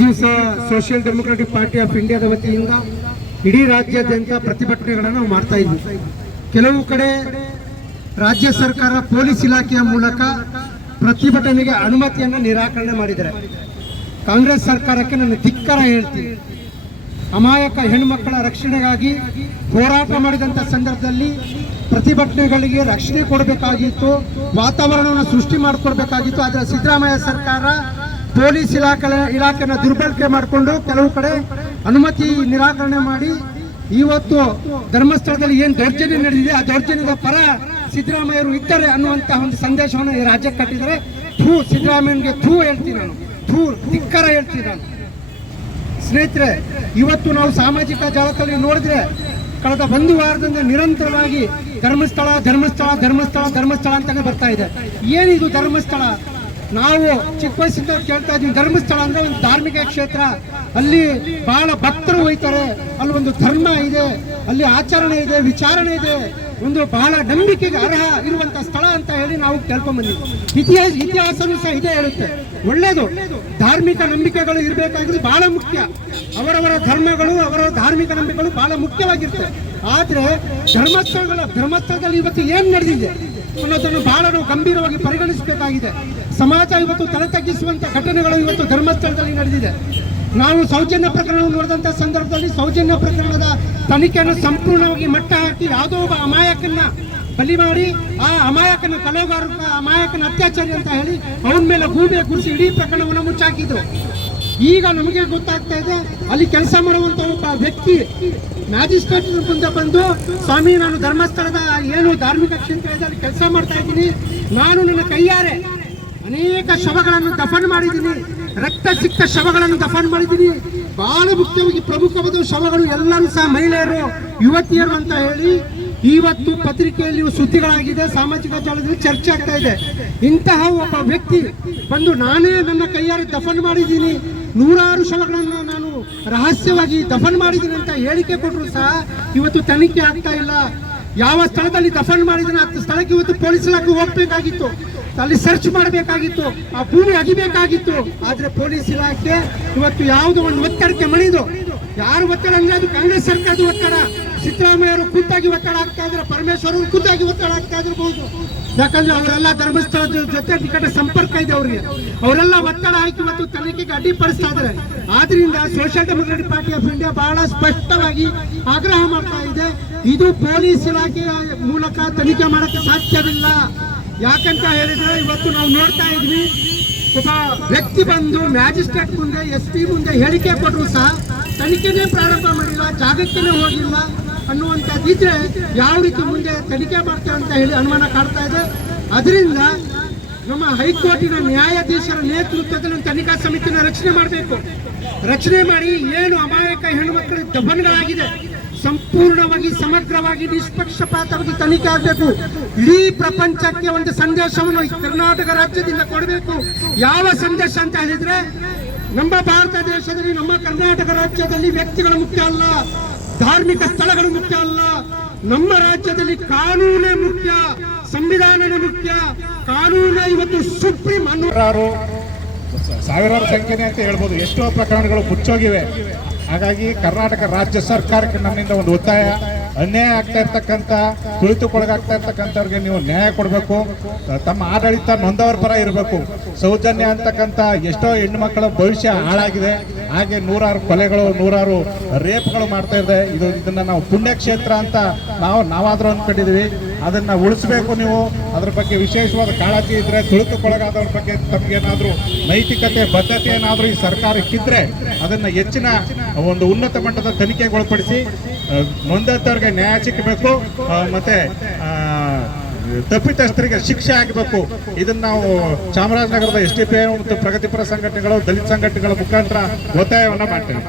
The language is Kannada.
ದಿವಸ ಸೋಷಿಯಲ್ ಡೆಮೊಕ್ರಾಟಿಕ್ ಪಾರ್ಟಿ ಆಫ್ ಇಂಡಿಯಾದ ವತಿಯಿಂದ ಇಡೀ ರಾಜ್ಯಾದ್ಯಂತ ಪ್ರತಿಭಟನೆಗಳನ್ನು ನಾವು ಮಾಡ್ತಾ ಇದ್ವಿ. ಕೆಲವು ಕಡೆ ರಾಜ್ಯ ಸರ್ಕಾರ ಪೊಲೀಸ್ ಇಲಾಖೆಯ ಮೂಲಕ ಪ್ರತಿಭಟನೆಗೆ ಅನುಮತಿಯನ್ನು ನಿರಾಕರಣೆ ಮಾಡಿದ್ದಾರೆ. ಕಾಂಗ್ರೆಸ್ ಸರ್ಕಾರಕ್ಕೆ ನನ್ನ ಧಿಕ್ಕಾರ ಹೇಳ್ತೀನಿ. ಅಮಾಯಕ ಹೆಣ್ಣುಮಕ್ಕಳ ರಕ್ಷಣೆಗಾಗಿ ಹೋರಾಟ ಮಾಡಿದಂಥ ಸಂದರ್ಭದಲ್ಲಿ ಪ್ರತಿಭಟನೆಗಳಿಗೆ ರಕ್ಷಣೆ ಕೊಡಬೇಕಾಗಿತ್ತು, ವಾತಾವರಣವನ್ನು ಸೃಷ್ಟಿ ಮಾಡಿಕೊಡ್ಬೇಕಾಗಿತ್ತು. ಆದರೆ ಸಿದ್ದರಾಮಯ್ಯ ಸರ್ಕಾರ ಪೊಲೀಸ್ ಇಲಾಖೆಯನ್ನು ದುರ್ಬಳಕೆ ಮಾಡಿಕೊಂಡು ಕೆಲವು ಕಡೆ ಅನುಮತಿ ನಿರಾಕರಣೆ ಮಾಡಿ ಇವತ್ತು ಧರ್ಮಸ್ಥಳದಲ್ಲಿ ಏನು ದೌರ್ಜನ್ಯ ನಡೆದಿದೆ ಆ ದೌರ್ಜನ್ಯದ ಪರ ಸಿದ್ದರಾಮಯ್ಯರು ಇದ್ದಾರೆ ಅನ್ನುವಂತಹ ಒಂದು ಸಂದೇಶವನ್ನು ಈ ರಾಜ್ಯಕ್ಕೆ ಕಟ್ಟಿದರೆ ಸಿದ್ದರಾಮಯ್ಯನಿಗೆ ಹೇಳ್ತೀನಿ ನಾನು, ಧಿಕ್ಕಾರ ಹೇಳ್ತೀನಿ ನಾನು. ಸ್ನೇಹಿತರೆ, ಇವತ್ತು ನಾವು ಸಾಮಾಜಿಕ ಜಾಲತಾಣದಲ್ಲಿ ನೋಡಿದ್ರೆ ಕಳೆದ ಒಂದು ವಾರದಿಂದ ನಿರಂತರವಾಗಿ ಧರ್ಮಸ್ಥಳ ಧರ್ಮಸ್ಥಳ ಧರ್ಮಸ್ಥಳ ಧರ್ಮಸ್ಥಳ ಅಂತಾನೆ ಬರ್ತಾ ಇದೆ. ಏನಿದು ಧರ್ಮಸ್ಥಳ? ನಾವು ಚಿಕ್ಕ ವಯಸ್ಸಿಂದ ಕೇಳ್ತಾ ಇದ್ದೀವಿ, ಧರ್ಮಸ್ಥಳ ಅಂದ್ರೆ ಒಂದು ಧಾರ್ಮಿಕ ಕ್ಷೇತ್ರ, ಅಲ್ಲಿ ಬಹಳ ಭಕ್ತರು ಹೋಯ್ತಾರೆ, ಅಲ್ಲಿ ಒಂದು ಧರ್ಮ ಇದೆ, ಅಲ್ಲಿ ಆಚರಣೆ ಇದೆ, ವಿಚಾರಣೆ ಇದೆ, ಒಂದು ಬಹಳ ನಂಬಿಕೆಗೆ ಅರ್ಹ ಇರುವಂತ ಸ್ಥಳ ಅಂತ ಹೇಳಿ ನಾವು ಕೇಳ್ಕೊಂಡ್ಬಂದಿವಿ. ಇತಿಹಾಸನೂ ಸಹ ಇದೇ ಹೇಳುತ್ತೆ. ಒಳ್ಳೇದು, ಧಾರ್ಮಿಕ ನಂಬಿಕೆಗಳು ಇರಬೇಕಾಗಿರೋದು ಬಹಳ ಮುಖ್ಯ. ಅವರವರ ಧರ್ಮಗಳು ಅವರವರ ಧಾರ್ಮಿಕ ನಂಬಿಕೆಗಳು ಬಹಳ ಮುಖ್ಯವಾಗಿರ್ತವೆ. ಆದ್ರೆ ಧರ್ಮಸ್ಥಳದಲ್ಲಿ ಇವತ್ತು ಏನ್ ನಡೆದಿದೆ ಅನ್ನೋದನ್ನು ಬಹಳ ನಾವು ಗಂಭೀರವಾಗಿ ಪರಿಗಣಿಸಬೇಕಾಗಿದೆ. ಸಮಾಜ ಇವತ್ತು ತಲೆ ತಗ್ಗಿಸುವಂತ ಘಟನೆಗಳು ಇವತ್ತು ಧರ್ಮಸ್ಥಳದಲ್ಲಿ ನಡೆದಿದೆ. ನಾವು ಸೌಜನ್ಯ ಪ್ರಕರಣವನ್ನು ನೋಡಿದಂಥ ಸಂದರ್ಭದಲ್ಲಿ ಸೌಜನ್ಯ ಪ್ರಕರಣದ ತನಿಖೆಯನ್ನು ಸಂಪೂರ್ಣವಾಗಿ ಮಟ್ಟ ಹಾಕಿ ಯಾವುದೋ ಒಬ್ಬ ಅಮಾಯಕನ್ನ ಬಲಿ ಮಾಡಿ ಆ ಅಮಾಯಕನ ಅಮಾಯಕನ ಅತ್ಯಾಚಾರಿ ಅಂತ ಹೇಳಿ ಅವನ ಮೇಲೆ ಗೂಬೆ ಗುಡಿಸಿ ಇಡೀ ಪ್ರಕರಣವನ್ನು ಮುಚ್ಚಾಕಿದ್ರು. ಈಗ ನಮಗೆ ಗೊತ್ತಾಗ್ತಾ ಇದೆ, ಅಲ್ಲಿ ಕೆಲಸ ಮಾಡುವಂತ ಒಬ್ಬ ವ್ಯಕ್ತಿ ಮ್ಯಾಜಿಸ್ಟ್ರೇಟ್ ಮುಂದೆ ಬಂದು, ಸ್ವಾಮಿ, ನಾನು ಧರ್ಮಸ್ಥಳದ ಏನು ಧಾರ್ಮಿಕ ಕ್ಷೇತ್ರದಲ್ಲಿ ಕೆಲಸ ಮಾಡ್ತಾ ಇದ್ದೀನಿ, ನಾನು ನನ್ನ ಕೈಯಾರೆ ಅನೇಕ ಶವಗಳನ್ನು ದಫನ್ ಮಾಡಿದ್ದೀನಿ, ರಕ್ತ ಸಿಕ್ತ ಶವಗಳನ್ನು ದಫನ್ ಮಾಡಿದ್ದೀನಿ, ಬಹಳ ಮುಖ್ಯವಾಗಿ ಪ್ರಮುಖವಾದ ಶವಗಳು ಎಲ್ಲರೂ ಸಹ ಮಹಿಳೆಯರು, ಯುವತಿಯರು ಅಂತ ಹೇಳಿ ಇವತ್ತು ಪತ್ರಿಕೆಯಲ್ಲಿ ಸುದ್ದಿಗಳಾಗಿದೆ, ಸಾಮಾಜಿಕ ಜಾಲದಲ್ಲಿ ಚರ್ಚೆ ಆಗ್ತಾ ಇದೆ. ಇಂತಹ ಒಬ್ಬ ವ್ಯಕ್ತಿ ಬಂದು ನಾನೇ ನನ್ನ ಕೈಯಾರೆ ದಫನ್ ಮಾಡಿದ್ದೀನಿ, 100 ಶವಗಳನ್ನು ನಾನು ರಹಸ್ಯವಾಗಿ ದಫನ್ ಮಾಡಿದ್ದೀನಿ ಅಂತ ಹೇಳಿಕೆ ಕೊಟ್ಟರು ಸಹ ಇವತ್ತು ತನಿಖೆ ಆಗ್ತಾ ಇಲ್ಲ. ಯಾವ ಸ್ಥಳದಲ್ಲಿ ದಫನ್ ಮಾಡಿದ್ದೀನಿ ಆ ಸ್ಥಳಕ್ಕೆ ಇವತ್ತು ಪೊಲೀಸ್ ಇಲಾಖೆ ಹೋಗ್ಬೇಕಾಗಿತ್ತು, ಅಲ್ಲಿ ಸರ್ಚ್ ಮಾಡಬೇಕಾಗಿತ್ತು, ಆ ಭೂಮಿ ಅಗಿಬೇಕಾಗಿತ್ತು. ಆದ್ರೆ ಪೊಲೀಸ್ ಇಲಾಖೆ ಇವತ್ತು ಯಾವುದೋ ಒಂದು ಒತ್ತಡಕ್ಕೆ ಮಣಿದು, ಯಾರು ಒತ್ತಡ ಅಂದ್ರೆ ಅದು ಕಾಂಗ್ರೆಸ್ ಸರ್ಕಾರದ ಒತ್ತಡ, ಸಿದ್ದರಾಮಯ್ಯವರು ಖುದ್ದಾಗಿ ಒತ್ತಡ ಆಗ್ತಾ ಇದ್ರೆ, ಪರಮೇಶ್ವರ್ ಅವರು ಖುದ್ದಾಗಿ ಒತ್ತಡ ಆಗ್ತಾ ಇರಬಹುದು. ಯಾಕಂದ್ರೆ ಅವರೆಲ್ಲ ಧರ್ಮಸ್ಥಳದ ಜೊತೆ ನಿಕಟ ಸಂಪರ್ಕ ಇದೆ ಅವರಿಗೆ, ಅವರೆಲ್ಲ ಒತ್ತಡ ಹಾಕಿ ಇವತ್ತು ತನಿಖೆಗೆ ಅಡ್ಡಿಪಡಿಸ್ತಾ ಇದ್ದಾರೆ. ಆದ್ರಿಂದ social democratic party of India ಬಹಳ ಸ್ಪಷ್ಟವಾಗಿ ಆಗ್ರಹ ಮಾಡ್ತಾ ಇದೆ, ಇದು ಪೊಲೀಸ್ ಇಲಾಖೆಯ ಮೂಲಕ ತನಿಖೆ ಮಾಡಕ್ಕೆ ಸಾಧ್ಯವಿಲ್ಲ. ಯಾಕಂತ ಹೇಳಿದ್ರೆ ಇವತ್ತು ನಾವು ನೋಡ್ತಾ ಇದ್ವಿ, ಒಬ್ಬ ವ್ಯಕ್ತಿ ಬಂದು ಮ್ಯಾಜಿಸ್ಟ್ರೇಟ್ ಮುಂದೆ, SP ಮುಂದೆ ಹೇಳಿಕೆ ಕೊಟ್ಟರು ಸಹ ತನಿಖೆನೇ ಪ್ರಾರಂಭ ಮಾಡಿಲ್ಲ, ಜಾಗಕ್ಕೇನೆ ಹೋಗಿಲ್ಲ ಅನ್ನುವಂಥದ್ದಿದ್ರೆ ಯಾವ ರೀತಿ ಮುಂದೆ ತನಿಖೆ ಮಾಡ್ತಾರೆ ಅಂತ ಹೇಳಿ ಅನುಮಾನ ಕಾಡ್ತಾ ಇದೆ. ಅದರಿಂದ ನಮ್ಮ ಹೈಕೋರ್ಟಿನ ನ್ಯಾಯಾಧೀಶರ ನೇತೃತ್ವದಲ್ಲಿ ತನಿಖಾ ಸಮಿತಿನ ರಚನೆ ಮಾಡಬೇಕು. ರಚನೆ ಮಾಡಿ ಏನು ಅಮಾಯಕ ಹೆಣ್ಣುಮಕ್ಕಳ ದಫನ್ಗಳಾಗಿದೆ ಸಂಪೂರ್ಣವಾಗಿ ಸಮಗ್ರವಾಗಿ ನಿಷ್ಪಕ್ಷಪಾತವಾಗಿ ತನಿಖೆ ಆಗಬೇಕು. ಇಡೀ ಪ್ರಪಂಚಕ್ಕೆ ಒಂದು ಸಂದೇಶವನ್ನು ಕರ್ನಾಟಕ ರಾಜ್ಯದಿಂದ ಕೊಡಬೇಕು. ಯಾವ ಸಂದೇಶ ಅಂತ ಹೇಳಿದ್ರೆ, ನಮ್ಮ ಭಾರತ ದೇಶದಲ್ಲಿ, ನಮ್ಮ ಕರ್ನಾಟಕ ರಾಜ್ಯದಲ್ಲಿ ವ್ಯಕ್ತಿಗಳು ಮುಖ್ಯ ಅಲ್ಲ, ಧಾರ್ಮಿಕ ಸ್ಥಳಗಳು ಮುಖ್ಯ ಅಲ್ಲ, ನಮ್ಮ ರಾಜ್ಯದಲ್ಲಿ ಕಾನೂನೇ ಮುಖ್ಯ, ಸಂವಿಧಾನನೇ ಮುಖ್ಯ. ಕಾನೂನೇ ಇವತ್ತು ಸುಪ್ರೀಂ ಅನ್ನೋ ಸಾವಿರಾರು ಸಂಖ್ಯೆನೆ ಅಂತ ಹೇಳ್ಬೋದು. ಎಷ್ಟೋ ಪ್ರಕರಣಗಳು ಮುಚ್ಚೋಗಿವೆ. ಹಾಗಾಗಿ ಕರ್ನಾಟಕ ರಾಜ್ಯ ಸರ್ಕಾರಕ್ಕೆ ನನ್ನಿಂದ ಒಂದು ಒತ್ತಾಯ, ಅನ್ಯಾಯ ಆಗ್ತಾ ಇರ್ತಕ್ಕಂಥ, ತುಳಿತಕ್ಕೊಳಗಾಗ್ತಾ ಇರ್ತಕ್ಕಂಥವ್ರಿಗೆ ನೀವು ನ್ಯಾಯ ಕೊಡಬೇಕು. ತಮ್ಮ ಆಡಳಿತ ನೊಂದವರ ಪರ ಇರಬೇಕು. ಸೌಜನ್ಯ ಅಂತಕ್ಕಂಥ ಎಷ್ಟೋ ಹೆಣ್ಣು ಮಕ್ಕಳ ಭವಿಷ್ಯ ಹಾಳಾಗಿದೆ. ಹಾಗೆ 100 ಕೊಲೆಗಳು, 100 ರೇಪ್ಗಳು ಮಾಡ್ತಾ ಇದೆ. ಇದನ್ನ ನಾವು ಪುಣ್ಯಕ್ಷೇತ್ರ ಅಂತ ನಾವಾದ್ರೂ ಅಂದ್ಕೊಂಡಿದೀವಿ. ಅದನ್ನ ಉಳಿಸ್ಬೇಕು. ನೀವು ಅದ್ರ ಬಗ್ಗೆ ವಿಶೇಷವಾದ ಕಾಳಜಿ ಇದ್ರೆ, ತುಳಿತಕ್ಕೊಳಗಾದವ್ರ ಬಗ್ಗೆ ತಮ್ಗೇನಾದ್ರೂ ನೈತಿಕತೆ ಬದ್ಧತೆ ಏನಾದ್ರೂ ಈ ಸರ್ಕಾರಕ್ಕಿದ್ರೆ ಅದನ್ನ ಹೆಚ್ಚಿನ ಒಂದು ಉನ್ನತ ಮಟ್ಟದ ತನಿಖೆಗೆ ಒಳಪಡಿಸಿ ನೊಂದಂತವ್ರಿಗೆ ನ್ಯಾಯ ಸಿಕ್ಕಬೇಕು, ಮತ್ತೆ ತಪ್ಪಿತಸ್ಥರಿಗೆ ಶಿಕ್ಷೆ ಆಗಬೇಕು. ಇದನ್ನ ನಾವು ಚಾಮರಾಜನಗರದ SDPI ಮತ್ತು ಪ್ರಗತಿಪರ ಸಂಘಟನೆಗಳು, ದಲಿತ ಸಂಘಟನೆಗಳ ಮುಖಾಂತರ ಒತ್ತಾಯವನ್ನ ಮಾಡ್ತೇವೆ.